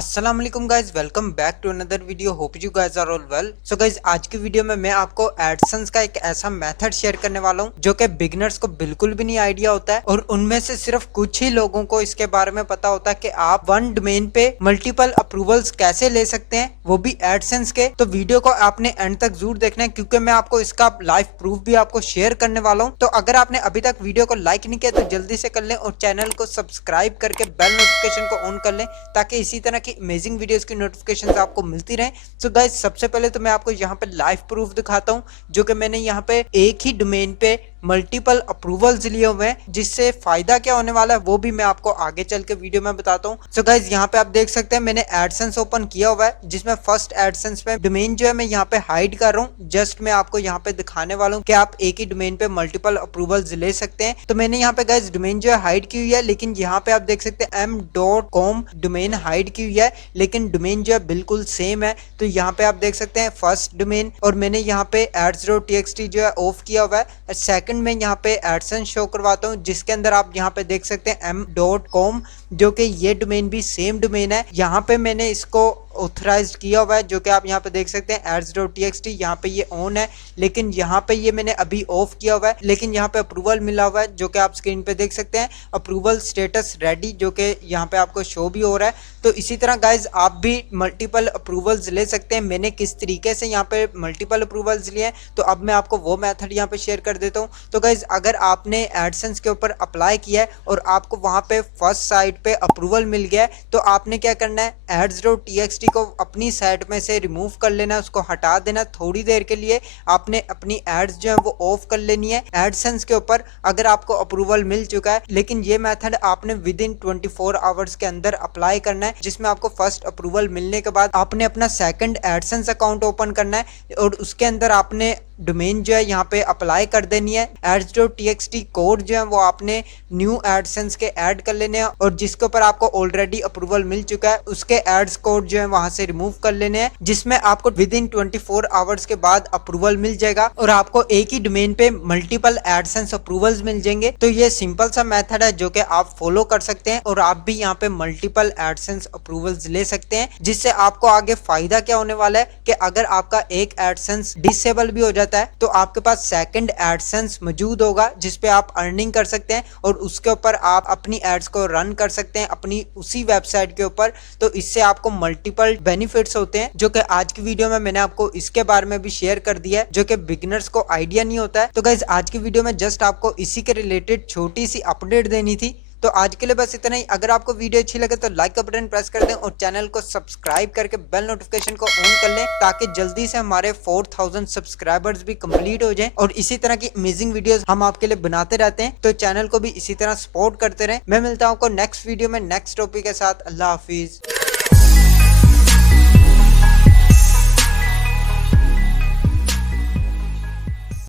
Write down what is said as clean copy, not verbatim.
अस्सलाम वालेकुम guys, welcome back to another video. Hope you guys are all well. So guys, आज की video में मैं आपको एडसेंस का एक ऐसा मेथड शेयर करने वाला हूं जो कि बिगिनर्स को बिल्कुल भी नहीं आइडिया होता है, और उनमें से सिर्फ कुछ ही लोगों को इसके बारे में पता होता है कि आप वन डोमेन पे मल्टीपल अप्रूवल्स कैसे ले सकते हैं, वो भी एडसेंस के। तो वीडियो को आपने एंड तक जरूर देखना है, क्योंकि मैं आपको इसका लाइव प्रूफ भी आपको शेयर करने वाला हूँ। तो अगर आपने अभी तक वीडियो को लाइक नहीं किया तो जल्दी से कर लें, और चैनल को सब्सक्राइब करके बेल नोटिफिकेशन को ऑन कर लें, ताकि इसी तरह की अमेजिंग वीडियोस की नोटिफिकेशंस आपको मिलती रहे। तो गाइस, सबसे पहले तो मैं आपको यहाँ पे लाइव प्रूफ दिखाता हूँ, जो कि मैंने यहाँ पे एक ही डोमेन पे मल्टीपल अप्रूवल्स लिए हुए हैं। जिससे फायदा क्या होने वाला है वो भी मैं आपको आगे चल के वीडियो में बताता हूँ। सो गाइस, यहाँ पे आप देख सकते हैं मैंने एडसेंस ओपन किया हुआ है, जिसमें फर्स्ट एडसेंस में डोमेन जो है मैं यहाँ पे हाइड कर रहा हूँ। जस्ट मैं आपको यहाँ पे दिखाने वाला हूँ कि आप एक ही डोमेन पे मल्टीपल अप्रूवल्स ले सकते हैं। तो मैंने यहाँ पे गाइस डोमेन जो है हाइड की हुई है, लेकिन यहाँ पे आप देख सकते हैं m.com डोमेन हाइड की हुई है, लेकिन डोमेन जो है बिल्कुल सेम है। तो यहाँ पे आप देख सकते हैं फर्स्ट डोमेन, और मैंने यहाँ पे ads.txt जो है ऑफ किया हुआ है। सेकंड में यहाँ पे एडसेंस शो करवाता हूँ, जिसके अंदर आप यहाँ पे देख सकते हैं m.com, जो कि ये डोमेन भी सेम डोमेन है। यहाँ पे मैंने इसको ऑथराइज्ड किया हुआ है, जो कि आप यहाँ पे देख सकते हैं ads.txt, यहाँ पे ये ऑन है, लेकिन यहाँ पे ये मैंने अभी ऑफ किया हुआ है। लेकिन यहाँ पे अप्रूवल मिला हुआ है, जो कि आप स्क्रीन पे देख सकते हैं, अप्रूवल स्टेटस रेडी, जो कि यहाँ पे आपको शो भी हो रहा है। तो इसी तरह गाइज आप भी मल्टीपल अप्रूवल्स ले सकते हैं। मैंने किस तरीके से यहाँ पे मल्टीपल अप्रूवल्स लिए हैं, तो अब मैं आपको वो मेथड यहाँ पे शेयर कर देता हूँ। तो गाइज, अगर आपने एडसेंस के ऊपर अप्लाई किया है और आपको वहाँ पे फर्स्ट साइट पे अप्रूवल मिल गया है, तो आपने क्या करना है, ads.txt को अपनी साइट में से रिमूव कर लेना, उसको हटा देना। थोड़ी देर के लिए आपने अपनी एड्स जो है वो ऑफ कर लेनी है एडसेंस के ऊपर, अगर आपको अप्रूवल मिल चुका है। लेकिन ये मेथड आपने विद इन 24 आवर्स के अंदर अप्लाई करना है, जिसमें आपको फर्स्ट अप्रूवल मिलने के बाद आपने अपना सेकंड एडसेंस अकाउंट ओपन करना है, और उसके अंदर आपने डोमेन जो है यहाँ पे अप्लाई कर देनी है। ads.txt कोड जो है वो आपने न्यू एडसेंस के ऐड कर लेने हैं, और जिसके ऊपर आपको ऑलरेडी अप्रूवल मिल चुका है उसके एड्स कोड जो है वहां से रिमूव कर लेने हैं, जिसमें आपको विद इन 24 आवर्स के बाद अप्रूवल मिल जाएगा, और आपको एक ही डोमेन पे मल्टीपल एडसेंस अप्रूवल्स मिल जाएंगे। तो ये सिंपल सा मेथड है जो कि आप फॉलो कर सकते हैं, और आप भी यहाँ पे मल्टीपल एडसेंस अप्रूवल्स ले सकते हैं। जिससे आपको आगे फायदा क्या होने वाला है कि अगर आपका एक एडसेंस डिसेबल भी हो जाता है, तो आपके पास सेकंड एडसेंस मौजूद होगा, जिसपे आप अर्निंग कर सकते हैं, और उसके ऊपर आप अपनी एड्स को रन कर सकते हैं अपनी उसी वेबसाइट के ऊपर। तो इससे आपको मल्टीपल बेनिफिट्स होते हैं, जो कि आज की वीडियो में मैंने आपको इसके बारे में भी शेयर कर दिया है, जो कि बिगिनर्स को आइडिया नहीं होता है। तो गाइज, आज की वीडियो में जस्ट आपको इसी के रिलेटेड छोटी सी अपडेट देनी थी। तो आज के लिए बस इतना ही। अगर आपको वीडियो अच्छी लगे तो लाइक का बटन प्रेस कर दें, और चैनल को सब्सक्राइब करके बेल नोटिफिकेशन को ऑन कर लें, ताकि जल्दी से हमारे 4000 सब्सक्राइबर्स भी कंप्लीट हो जाएं, और इसी तरह की अमेजिंग वीडियोस हम आपके लिए बनाते रहते हैं। तो चैनल को भी इसी तरह सपोर्ट करते रहें। मैं मिलता हूं आपको नेक्स्ट वीडियो में नेक्स्ट टॉपिक के साथ। अल्लाह हाफिज।